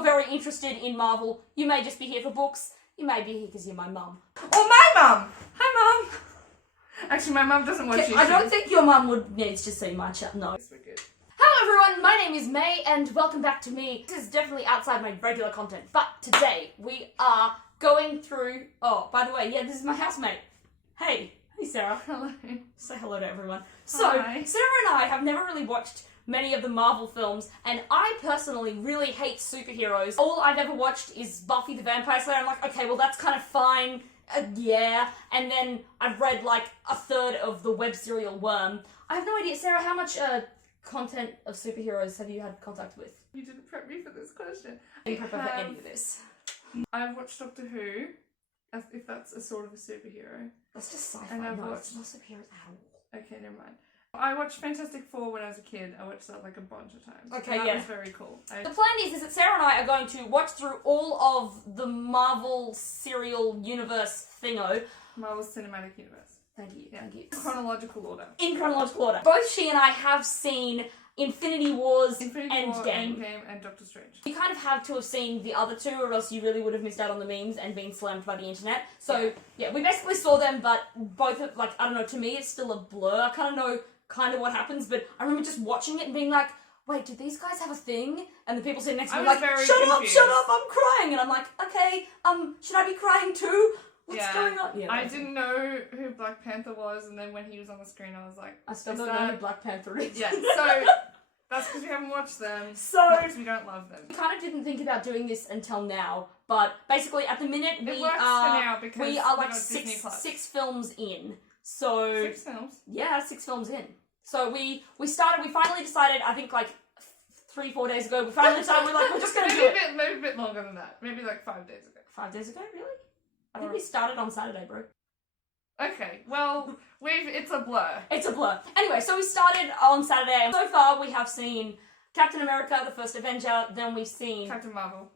you're very interested in Marvel. You may just be here for books. You may be here because you're my mum. Or my mum! Hi, Mum! Actually, my mum doesn't watch YouTube. I don't think your mum would need to see my chat. No. Yes, we're good. Hello everyone, my name is May and welcome back to me. This is definitely outside my regular content, but today we are going through... Oh, by the way, yeah, this is my housemate. Hey. Hey Sarah. Hello. Say hello to everyone. Hi. So, Sarah and I have never really watched many of the Marvel films, and I personally really hate superheroes. All I've ever watched is Buffy the Vampire Slayer. I'm like, okay, well that's kind of fine, yeah. And then I've read like a third of the web serial Worm. I have no idea, Sarah, how much content of superheroes have you had contact with? You didn't prep me for this question. I didn't prep for any of this. I've watched Doctor Who, as if that's a sort of a superhero. That's just sci-fi. And I've no, watched... it's not superheroes at all. Okay, never mind. I watched Fantastic Four when I was a kid. I watched that like a bunch of times. Okay, and that yeah. was very cool. The plan is that Sarah and I are going to watch through all of the Marvel serial universe thingo. Marvel Cinematic Universe. Thank you, Yeah. thank you. Chronological order. In chronological order. Both she and I have seen Infinity Wars, Infinity War, Endgame. Endgame, and Doctor Strange. You kind of have to have seen the other two, or else you really would have missed out on the memes and been slammed by the internet. So, yeah, we basically saw them, but both of, like, I don't know, to me it's still a blur. I kind of know what happens, but I remember just watching it and being like, wait, did these guys have a thing? And the people sitting next to me were like, shut up, I'm crying! And I'm like, okay, should I be crying too? What's going on? Yeah, I didn't know who Black Panther was, and then when he was on the screen, I was like, I still don't know who Black Panther is. Yeah, so that's because we haven't watched them. So because we don't love them. We kind of didn't think about doing this until now, but basically at the minute we are like six films in. So 6 films. Yeah, 6 films in. So we finally decided, I think like 3-4 days ago, we finally decided we're just gonna do it. Maybe a bit longer than that. Maybe like 5 days ago. 5 days ago, really? I think we started on Saturday, bro. Okay, well, it's a blur. It's a blur. Anyway, so we started on Saturday, and so far we have seen Captain America, the First Avenger, then we've seen Captain Marvel,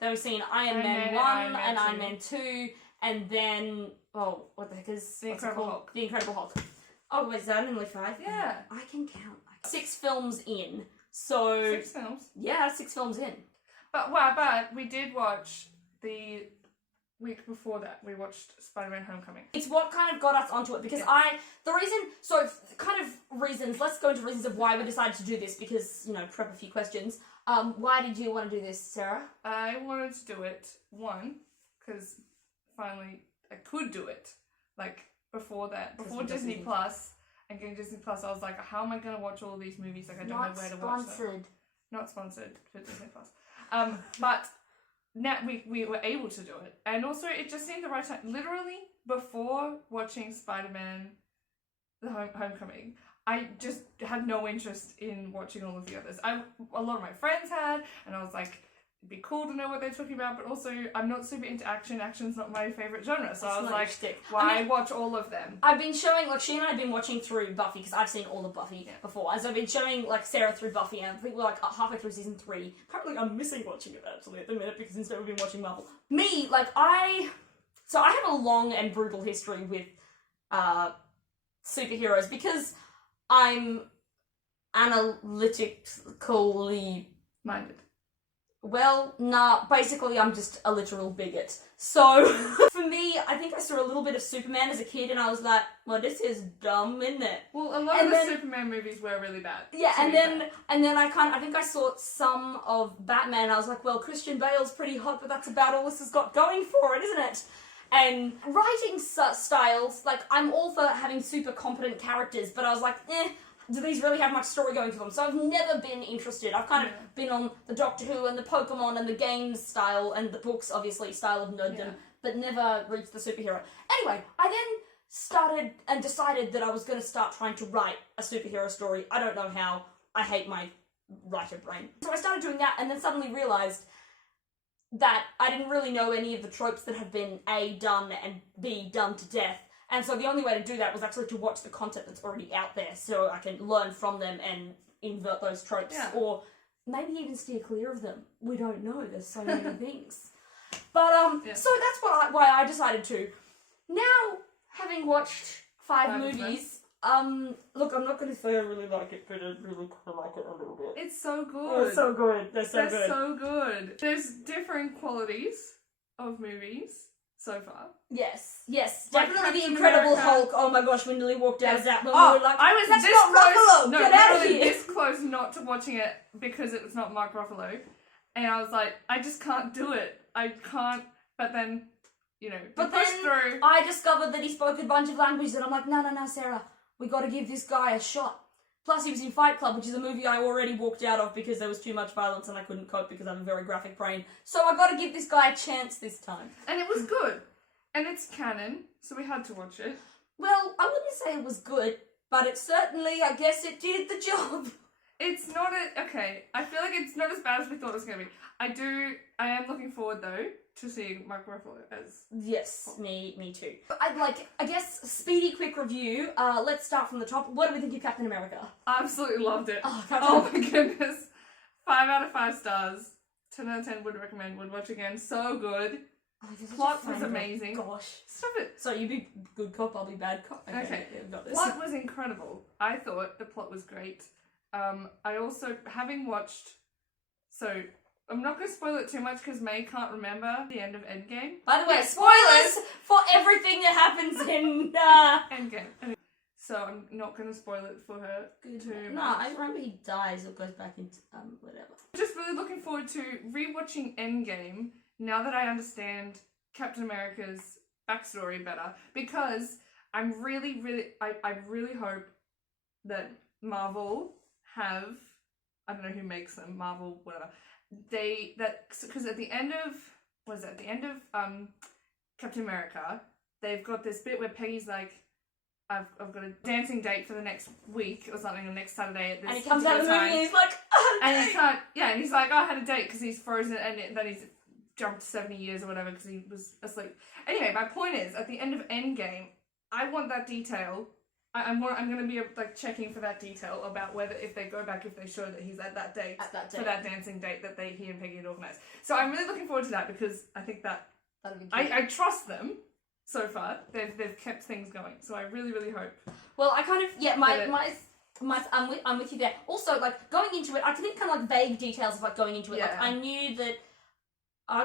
then we've seen Iron Man 1 and Iron Man 2, and then, oh, what the heck is The Incredible Hulk. The Incredible Hulk. Oh, wait, is that only 5? Yeah. I can count. 6 films in. So 6 films? Yeah, 6 films in. But we did watch the week before that. We watched Spider-Man Homecoming. It's what kind of got us onto it, because let's go into reasons of why we decided to do this, because, you know, prep a few questions. Why did you want to do this, Sarah? I wanted to do it, one, because finally I could do it. Like, before Disney Plus and getting Disney Plus, I was like, how am I going to watch all these movies? Like, I don't know where to watch them. Not sponsored for Disney Plus. But now we were able to do it. And also, it just seemed the right time. Literally, before watching Spider-Man The Homecoming, I just had no interest in watching all of the others. A lot of my friends had, and I was like, it'd be cool to know what they're talking about, but also I'm not super into action. Action's not my favourite genre, so I was like, why watch all of them? I've been showing, like, she and I have been watching through Buffy, because I've seen all of Buffy before, and so I've been showing, like, Sarah through Buffy, and I think we're, like, halfway through season 3. Apparently I'm missing watching it, actually, at the minute, because instead we've been watching Marvel. Me, like, I have a long and brutal history with, superheroes, because I'm analytically minded. Well, nah, basically I'm just a literal bigot. So, for me, I think I saw a little bit of Superman as a kid and I was like, well, this is dumb, isn't it? Well, a lot of the Superman movies were really bad. Yeah, and then I think I saw some of Batman and I was like, well, Christian Bale's pretty hot, but that's about all this has got going for it, isn't it? And writing styles, like, I'm all for having super competent characters, but I was like, do these really have much story going for them? So I've never been interested. I've kind of been on the Doctor Who and the Pokemon and the games style and the books, obviously, style of nerddom, but never reached the superhero. Anyway, I then started and decided that I was going to start trying to write a superhero story. I don't know how. I hate my writer brain. So I started doing that and then suddenly realised that I didn't really know any of the tropes that have been A, done, and B, done to death. And so the only way to do that was actually to watch the content that's already out there so I can learn from them and invert those tropes. Yeah. Or maybe even steer clear of them. We don't know. There's so many things. But, so that's why I decided to. Now, having watched 5 movies, Look, I'm not going to say I really like it, but I really kind of like it a little bit. It's so good. Oh, it's so good. They're so good. So good. There's differing qualities of movies so far. Yes. Like Definitely the Captain Incredible America. Hulk. Oh my gosh, when Lily walked out of that movie, Oh, we were like, I was that's this not close. Ruffalo! No, Get out of literally here! this close not to watching it because it was not Mark Ruffalo. And I was like, I just can't do it. I can't. But then, you know, But push then through. I discovered that he spoke a bunch of languages, and I'm like, no, Sarah, we got to give this guy a shot. Plus, he was in Fight Club, which is a movie I already walked out of because there was too much violence and I couldn't cope because I have a very graphic brain. So I got to give this guy a chance this time. And it was good. And it's canon, so we had to watch it. Well, I wouldn't say it was good, but it certainly, I guess it did the job. It's not okay, I feel like it's not as bad as we thought it was going to be. I am looking forward, though, to seeing Mark Ruffalo as... Yes, me too. I guess, speedy quick review. Let's start from the top. What do we think of Captain America? I absolutely loved it. Oh, Oh my goodness. 5 out of 5 stars. 10 out of 10 would recommend, would watch again. So good. Oh, Plot was amazing. Gosh. Stop it. So you be good cop, I'll be bad cop. Okay. Yeah, got this. Plot was incredible. I thought the plot was great. I also, having watched... So, I'm not going to spoil it too much because May can't remember the end of Endgame. By the way, Yeah, spoilers for everything that happens in Endgame. Anyway, so I'm not going to spoil it for her too much. No, I remember he dies or goes back into whatever. I'm just really looking forward to rewatching Endgame now that I understand Captain America's backstory better, because I'm really I really hope that Marvel have, I don't know who makes them, Marvel, whatever, because at the end of Captain America, they've got this bit where Peggy's like, I've got a dancing date for the next week or something, or next Saturday at this And he comes out of the movie and he's like, oh, and he can't, and he's like, oh, I had a date because he's frozen, and then he's jumped 70 years or whatever because he was asleep. Anyway, my point is, at the end of Endgame, I want that detail. I'm going to be like checking for that detail about whether, if they go back, if they show that he's at that date for that dancing date that he and Peggy had organised. So I'm really looking forward to that because I think that'd be good. I trust them so far. They've kept things going. So I really hope. Well, I kind of I'm with you there. Also, like going into it, I think kind of like vague details of like going into it. Yeah. Like I knew that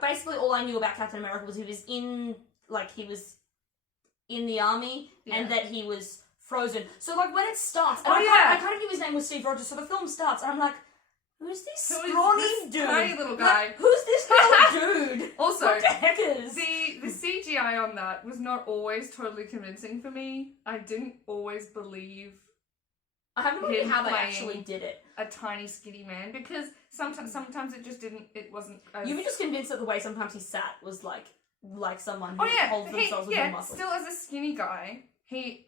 basically all I knew about Captain America was he was in the army and that he was frozen. So like when it starts, and I kind of knew his name was Steve Rogers. So the film starts, and I'm like, who's this scrawny dude? Tiny little guy. Like, who's this little dude? Also, what the heck is the CGI on that was not always totally convincing for me. I didn't always believe. I haven't no idea how they actually did it. A tiny skinny man, because sometimes it just didn't. It wasn't. You were just convinced that the way sometimes he sat was like someone who holds themselves with no muscle. Still as a skinny guy, he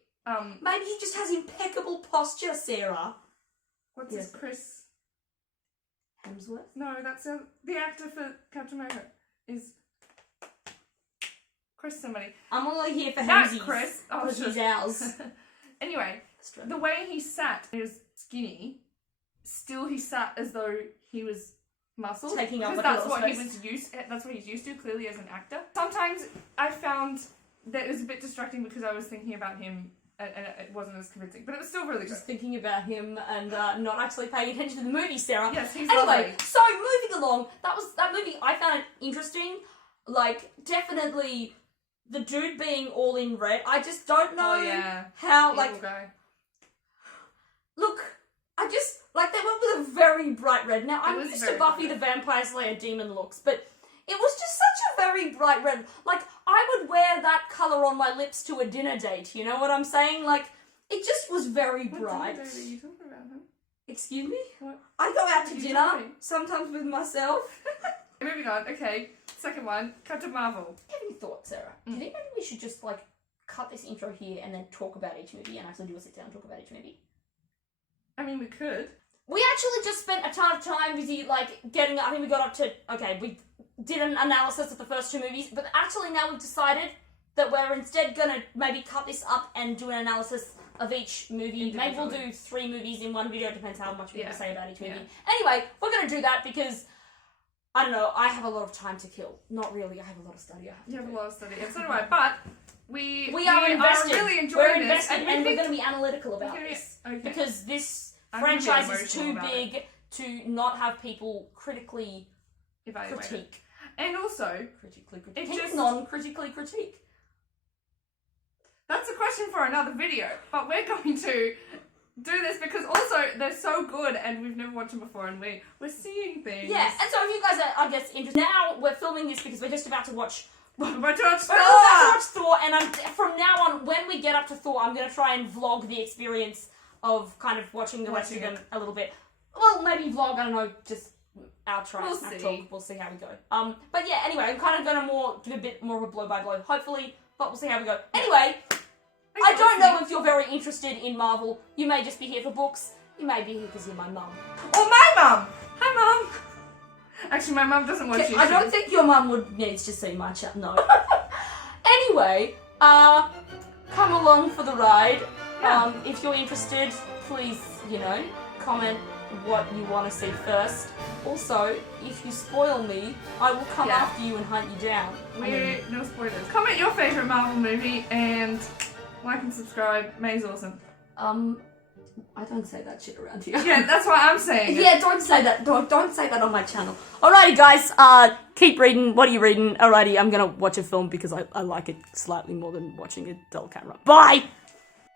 maybe he just has impeccable posture, Sarah. What's his Chris Hemsworth? No, that's the actor for Captain America is Chris somebody. I'm only here for That's Hemsies. Chris. Oh, because he's ours. Anyway, the way he sat, he was skinny. Still, he sat as though he was muscle. Taking up that's what he was used. That's what he's used to, clearly, as an actor. Sometimes I found that it was a bit distracting because I was thinking about him, and it wasn't as convincing. But it was still really good. Just thinking about him and not actually paying attention to the movie, Sarah. Yes, he's anyway, lovely. So moving along, that movie I found it interesting. Like definitely the dude being all in red. I just don't know how Evil guy. Look, I just like they went with a very bright red. Now I'm used to Buffy the Vampire Slayer demon looks, but it was just such a very bright red. Like I would wear that colour on my lips to a dinner date. You know what I'm saying? Like it just was very bright. What dinner date are you talking about, huh? Excuse me? What? I go out to dinner sometimes with myself. Moving on. Okay, second one, Captain Marvel. Do you have any thoughts, Sarah? Do you think maybe we should just like cut this intro here and then talk about each movie and actually do a sit down and talk about each movie? I mean, we could. We actually just spent a ton of time busy, like, getting... I think we got up to... Okay, we did an analysis of the first two movies, but actually now we've decided that we're instead going to maybe cut this up and do an analysis of each movie. Maybe we'll do 3 movies in one video. It depends how much we have to say about each movie. Anyway, we're going to do that because... I don't know, I have a lot of time to kill. Not really, I have a lot of study. You have a lot of study, and so do I. But we are invested. really enjoying We're this, invested, and we're going to be analytical about Okay, this okay. because this I'm gonna be franchise is too emotional about big to not have people critically Evaluate it. critique. And also, Critically It critique. just- Non-critically critique. that's a question for another video, but we're going to do this because also they're so good and we've never watched them before and we're seeing things. Yeah, and so if you guys are, I guess, interested, now we're filming this because we're just about to watch. But We're about to watch Thor, and from now on, when we get up to Thor, I'm going to try and vlog the experience of kind of watching the rest of them a little bit. Well, maybe vlog, I don't know, just outro, We'll snack see. talk, we'll see how we go. But yeah, anyway, I'm kind of going to do a bit more of a blow by blow, hopefully, but we'll see how we go. Anyway, I don't know if you're very interested in Marvel. You may just be here for books. You may be here because you're my mum. Or my mum! Hi, mum! Actually, my mum doesn't watch YouTube. I don't think your mum would needs to see my chat. No. Anyway, come along for the ride. Yeah. If you're interested, please, comment what you want to see first. Also, if you spoil me, I will come after you and hunt you down. No spoilers. Comment your favourite Marvel movie and like and subscribe. May's awesome. I don't say that shit around here. Yeah, that's why I'm saying it. Yeah, don't say that. Don't say that on my channel. Alrighty, guys. Keep reading. What are you reading? Alrighty, I'm gonna watch a film because I like it slightly more than watching a dull camera. Bye.